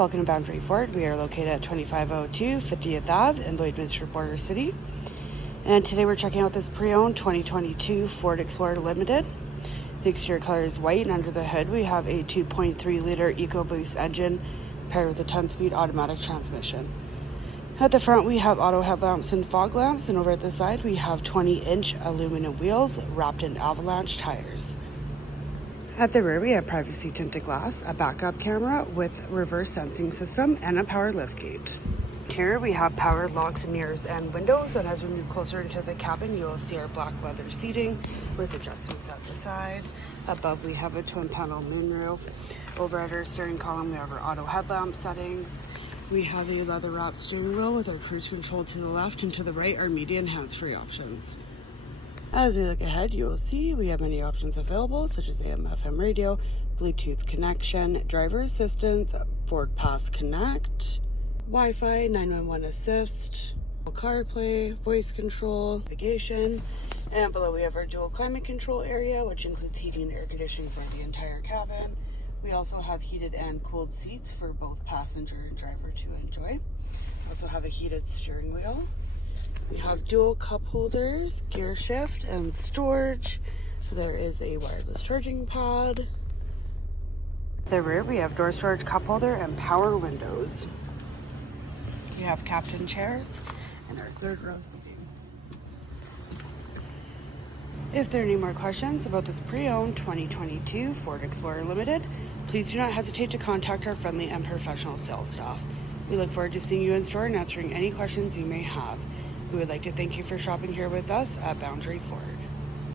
Welcome to Boundary Ford. We are located at 2502 50th Ave in Lloydminster, Border City. And today we're checking out this pre-owned 2022 Ford Explorer Limited. The exterior color is white, and under the hood we have a 2.3 liter EcoBoost engine paired with a 10-speed automatic transmission. At the front we have auto headlamps and fog lamps, and over at the side we have 20-inch aluminum wheels wrapped in avalanche tires. At the rear we have privacy tinted glass, a backup camera with reverse sensing system, and a power liftgate. Here we have power locks, mirrors, and windows, and as we move closer into the cabin you will see our black leather seating with adjustments at the side. Above we have a twin panel moonroof. Over at our steering column we have our auto headlamp settings. We have a leather wrapped steering wheel with our cruise control to the left, and to the right our media and hands-free options. As we look ahead, you will see we have many options available, such as AM/FM radio, Bluetooth connection, driver assistance, FORDPASS Connect, Wi-Fi, 911 assist, CarPlay, voice control, navigation, and below we have our dual climate control area, which includes heating and air conditioning for the entire cabin. We also have heated and cooled seats for both passenger and driver to enjoy. We also have a heated steering wheel. We have dual cup holders, gear shift, and storage. There is a wireless charging pad. At the rear we have door storage, cup holder, and power windows. We have captain chairs and our third row seating. If there are any more questions about this pre-owned 2022 Ford Explorer Limited, please do not hesitate to contact our friendly and professional sales staff. We look forward to seeing you in store and answering any questions you may have. We would like to thank you for shopping here with us at Boundary Ford.